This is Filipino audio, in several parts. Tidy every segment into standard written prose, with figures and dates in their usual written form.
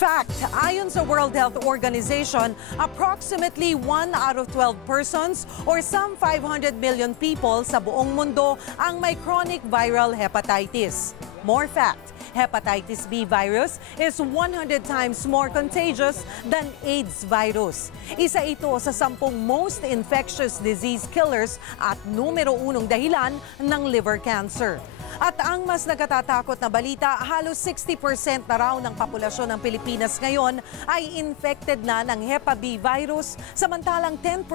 Fact, ayon sa World Health Organization, approximately 1 out of 12 persons or some 500 million people sa buong mundo ang may chronic viral hepatitis. More fact, hepatitis B virus is 100 times more contagious than AIDS virus. Isa ito sa 10 most infectious disease killers at numero 1 dahilan ng liver cancer. At ang mas nagkatatakot na balita, halos 60% na raw ng populasyon ng Pilipinas ngayon ay infected na ng Hepa B virus, samantalang 10%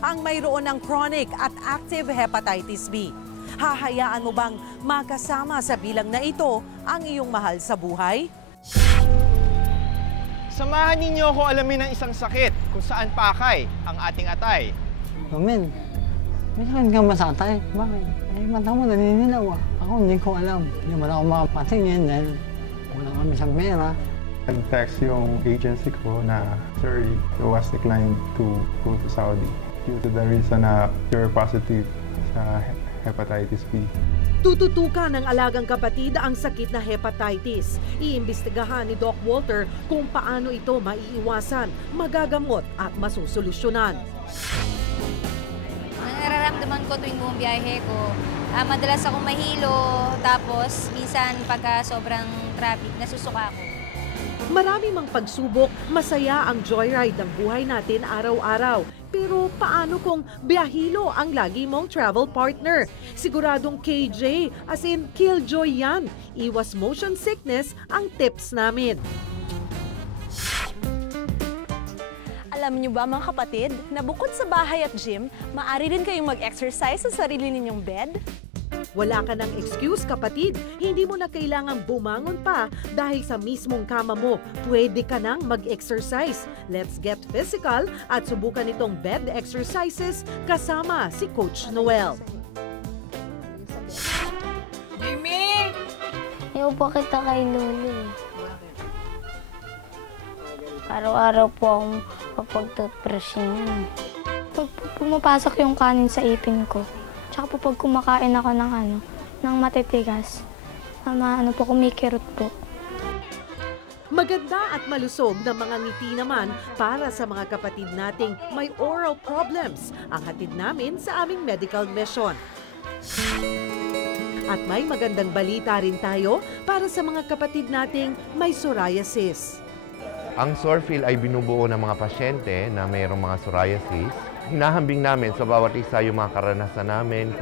ang mayroon ng chronic at active hepatitis B. Hahayaan mo bang makasama sa bilang na ito ang iyong mahal sa buhay? Samahan ninyo ako alamin ang isang sakit kung saan pakay ang ating atay. Amen. Minsan ka masatay. Bakit? Eh, mata mo naninilaw ah. Ako hindi ko alam. Hindi mo na ako makapatingin dahil wala kami sa pera. Nag-text yung agency ko na, sir, it was declined to go to Saudi due to the reason na you're positive sa hepatitis B. Tututukan ng alagang kapatid ang sakit na hepatitis. Iimbestigahan ni Doc Walter kung paano ito maiiwasan, magagamot at masusolusyonan. Nararamdaman ko tuwing bumibiyahe ko, madalas akong mahilo, tapos minsan pagka sobrang traffic, nasusuka ako. Marami mang pagsubok, masaya ang joyride ng buhay natin araw-araw. Pero paano kung biyahilo ang lagi mong travel partner? Siguradong KJ, as in killjoy yan. Iwas motion sickness ang tips namin. Alam niyo ba mga kapatid, na bukod sa bahay at gym, maaari rin kayong mag-exercise sa sarili ninyong bed? Wala ka ng excuse kapatid, hindi mo na kailangang bumangon pa dahil sa mismong kama mo. Pwede ka nang mag-exercise. Let's get physical at subukan itong bed exercises kasama si Coach Noel. Jimmy! Ayaw pa kita kay Lolo. Araw-araw po akong kapag-toothbrush niyan. Pag pumapasok yung kanin sa ipin ko, tsaka po pag kumakain ako ng matitigas, po, kumikirot po. Maganda at malusog na mga ngiti naman para sa mga kapatid nating may oral problems ang hatid namin sa aming medical mission. At may magandang balita rin tayo para sa mga kapatid nating may psoriasis. Ang Sorfil ay binubuo ng mga pasyente na mayroong mga psoriasis. Hinahambing namin sa bawat isa yung mga karanasan namin,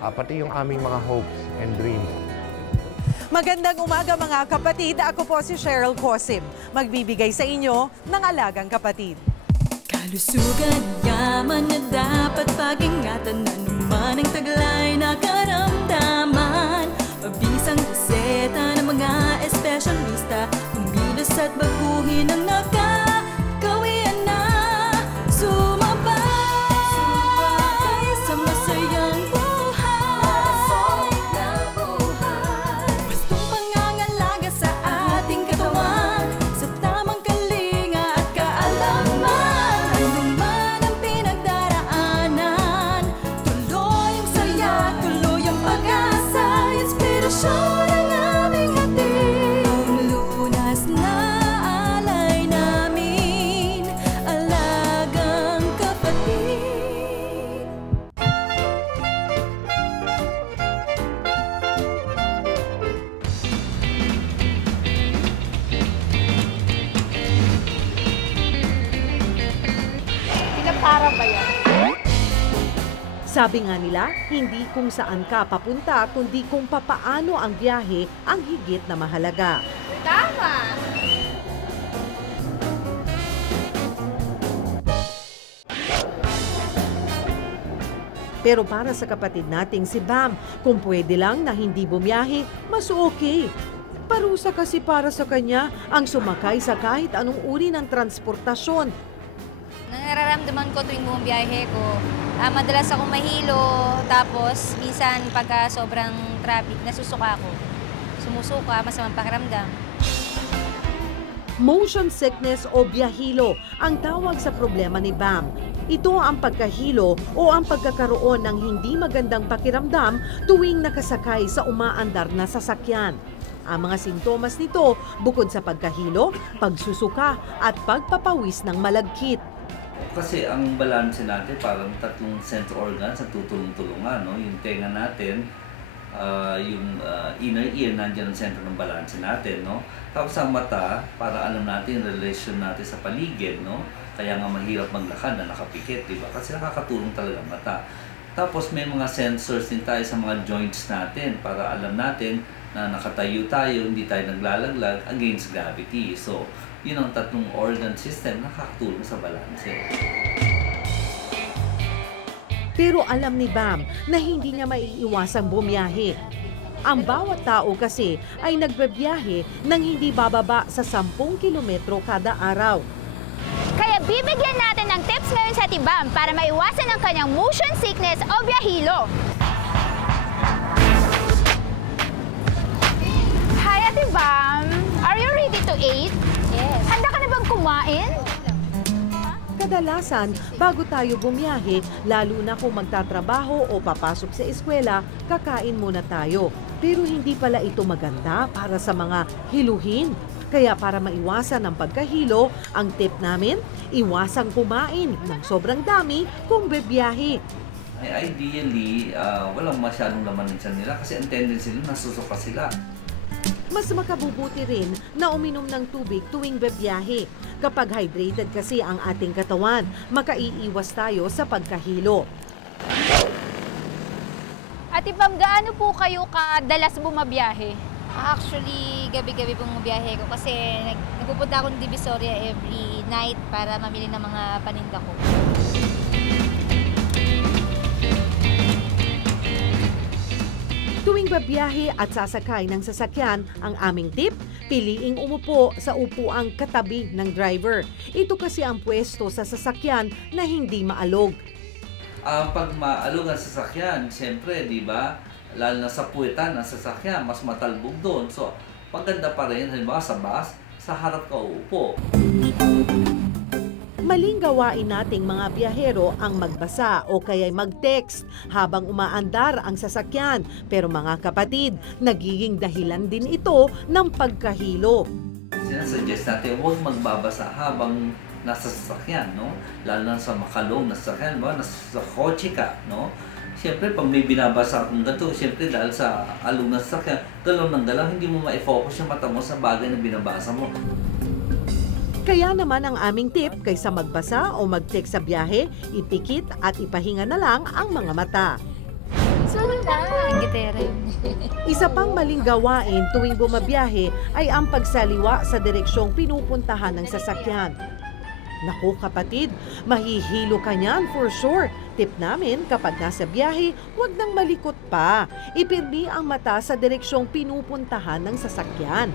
pati yung aming mga hopes and dreams. Magandang umaga mga kapatid. Ako po si Cheryl Cosim. Magbibigay sa inyo ng alagang kapatid. Kalusugan, yaman na dapat pag-ingatan, anuman ang taglay na karamdaman. Mabisang reseta ng mga espesyalista, kumilos at baguhin ang nakagawian na. Sumabay sa masayang buhay. Bastong pangangalaga sa ating katawan, sa tamang kalinga at kaalaman. Anuman ang pinagdaraanan, tuloy ang saya, tuloy ang pag-asa, inspirasyon ang aming hatid. Ang lunas na alay namin, alagang kapatid. Pinapara ba yan? Sabi nga nila, hindi kung saan ka papunta, kundi kung papaano ang biyahe ang higit na mahalaga. Tama! Pero para sa kapatid nating si Bam, kung pwede lang na hindi bumiyahe, mas okay. Parusa kasi para sa kanya ang sumakay sa kahit anong uri ng transportasyon. Nararamdaman ko tuwing bumibiyahe ko, madalas akong mahilo, tapos minsan pagka sobrang traffic, nasusuka ako. Sumusuka, masamang pakiramdam. Motion sickness o biyahilo ang tawag sa problema ni Bam. Ito ang pagkahilo o ang pagkakaroon ng hindi magandang pakiramdam tuwing nakasakay sa umaandar na sasakyan. Ang mga sintomas nito, bukod sa pagkahilo, pagsusuka at pagpapawis ng malagkit. Kasi ang balanse natin parang tatlong sense organs ang tutulong-tulungan, no? Yung tenga natin, yung inner ear, nandiyan ang sentro ng balanse natin, no? Tapos ang mata, para alam natin yung relation natin sa paligid, no? Kaya nga mahirap maglakad na nakapikit, di ba? Kasi nakakatulong talaga ang mata. Tapos may mga sensors din tayo sa mga joints natin para alam natin na nakatayo tayo, hindi tayo naglalaglag against gravity. So, yun ang tatlong organ system na nakakatulong sa balanse. Pero alam ni Bam na hindi niya maiiwasang bumiyahe. Ang bawat tao kasi ay nagbabiyahe nang hindi bababa sa 10 kilometro kada araw. Kaya bibigyan natin ng tips ngayon sa Ate Bam para maiwasan ang kanyang motion sickness o biyahilo. Hi Ate Bam! Are you ready to eat? Yes. Handa ka na bang kumain? Kadalasan, bago tayo bumiyahe, lalo na kung magtatrabaho o papasok sa eskwela, kakain muna tayo. Pero hindi pala ito maganda para sa mga hiluhin. Kaya para maiwasan ang pagkahilo, ang tip namin, iwasang kumain ng sobrang dami kung bebiyahe. Ideally, walang masyadong laman sa nila kasi ang tendency nila nasusuka sila. Mas makabubuti rin na uminom ng tubig tuwing bebiyahe. Kapag hydrated kasi ang ating katawan, makaiiwas tayo sa pagkahilo. Ate Bam, gaano po kayo kadalas bumabiyahe? Actually, gabi-gabi pong biyahe ko kasi nagpupunta ako ng Divisoria every night para mamili ng mga paninda ko. Tuwing babiyahe at sasakay ng sasakyan, ang aming tip, piliing umupo sa upuang katabi ng driver. Ito kasi ang pwesto sa sasakyan na hindi maalog. Pag maalog ang sasakyan, siyempre, di ba, lalo na sa puwetan ang sasakyan, mas matalbog doon. So, maganda pa rin, halimbawa sa bus, sa harap ka uupo. Maling gawain nating mga biyahero ang magbasa o kaya'y mag-text habang umaandar ang sasakyan. Pero mga kapatid, nagiging dahilan din ito ng pagkahilo. Sinasuggest natin, huwag magbabasa habang nasa sasakyan, no? Lalo na sa makalong na sasakyan, ba? Nasa kotse ka, no? Siyempre, pag may binabasa akong ganito, siyempre dahil sa along na sasakyan, galaw ng galaw, hindi mo ma-focus yung mata mo sa bagay na binabasa mo. Kaya naman ang aming tip, kaysa magbasa o mag-text sa biyahe, ipikit at ipahinga na lang ang mga mata. Isa pang maling gawain tuwing bumabiyahe ay ang pagsaliwa sa direksyong pinupuntahan ng sasakyan. Naku kapatid, mahihilo ka niyan for sure. Tip namin, kapag nasa biyahe, huwag nang malikot pa. Ipirmi ang mata sa direksyong pinupuntahan ng sasakyan.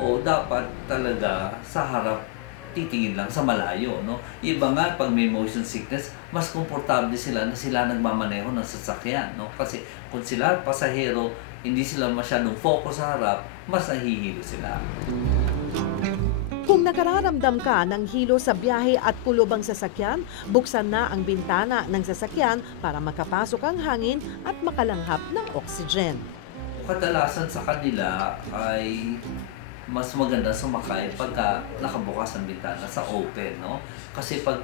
O dapat talaga sa harap titingin lang sa malayo, no? Iba nga pag may motion sickness, mas komportable sila na sila nagmamaneho ng sasakyan, no? Kasi kung sila pasahero, hindi sila masyadong focus sa harap, mas nahihilo sila. Kung nakararamdam ka ng hilo sa biyahe at kulob ang sasakyan, buksan na ang bintana ng sasakyan para makapasok ang hangin at makalanghap ng oxygen. Kadalasan sa kanila ay mas maganda sumakay pagka nakabukas ang bintana sa open, no? Kasi pag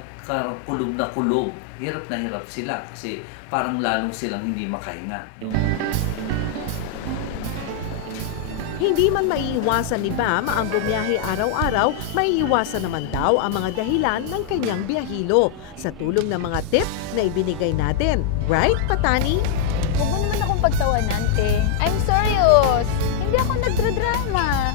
kulob na kulob, hirap na hirap sila kasi parang lalong silang hindi makahinga. Hindi man maiiwasan ni Bam ang bumiyahe araw-araw, maiiwasan naman daw ang mga dahilan ng kanyang biyahilo sa tulong ng mga tip na ibinigay natin. Right, Patani? Huwag mo naman akong pagtawanan, te. I'm serious. Hindi ako nagdradrama.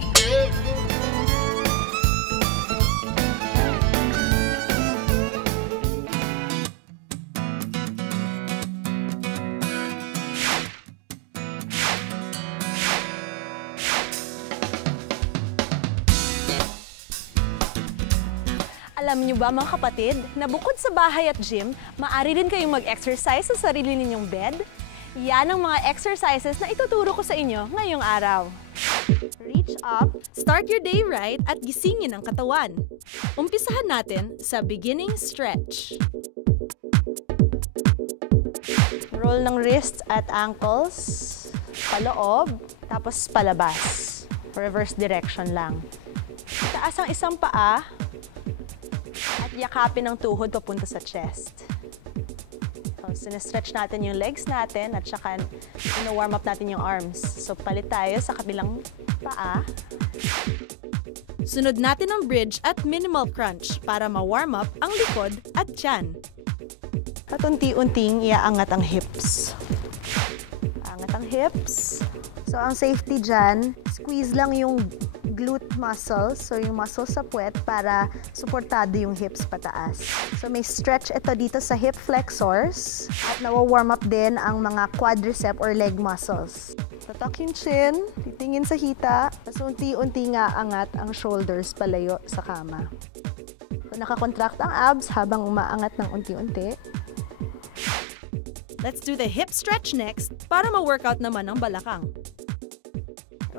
Alam niyo ba mga kapatid, na bukod sa bahay at gym, maaari rin kayong mag-exercise sa sarili ninyong bed? Yan ang mga exercises na ituturo ko sa inyo ngayong araw. Reach up, start your day right at gisingin ang katawan. Umpisahan natin sa beginning stretch. Roll ng wrists at ankles, paloob, tapos palabas. Reverse direction lang. Taas ang isang paa at yakapin ang tuhod papunta sa chest. So, sinestretch natin yung legs natin at saka ino-warm up natin yung arms. So, palit tayo sa kabilang paa. Sunod natin ang bridge at minimal crunch para ma-warm up ang likod at tiyan. At unti-unting iaangat ang hips. Angat ang hips. So, ang safety dyan, squeeze lang yung glute muscles, so yung muscle sa puwet para suportado yung hips pataas. So may stretch ito dito sa hip flexors at nawa-warm up din ang mga quadricep or leg muscles. Tatak yung chin, titingin sa hita, tapos unti-unti nga angat ang shoulders palayo sa kama. So nakakontract ang abs habang umaangat ng unti-unti. Let's do the hip stretch next para ma-workout naman ang balakang.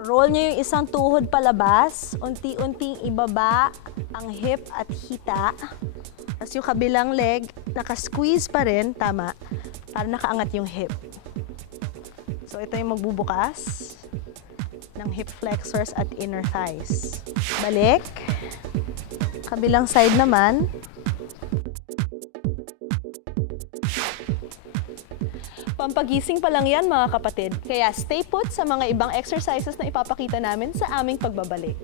Roll nyo yung isang tuhod palabas, unti-unting ibaba ang hip at hita. Tapos yung kabilang leg, naka-squeeze pa rin, tama, para nakaangat yung hip. So ito yung magbubukas ng hip flexors at inner thighs. Balik. Kabilang side naman. Pampagising pa lang yan mga kapatid, kaya stay put sa mga ibang exercises na ipapakita namin sa aming pagbabalik.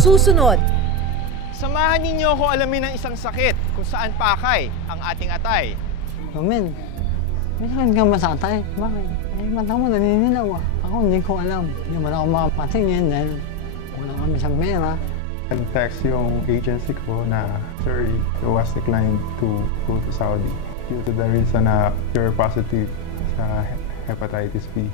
Susunod, Samahan ninyo ako alamin ang isang sakit kung saan pakay ang ating atay. Men, minsan ka masatay. Bakit? Mata mo naninilaw ah. Ako hindi ko alam. Hindi mo na ako makapatingin dahil wala kami siyang pera. Nag-text yung agency ko na, sir, you was declined to go to Saudi due to the reason na you're positive sa hepatitis B.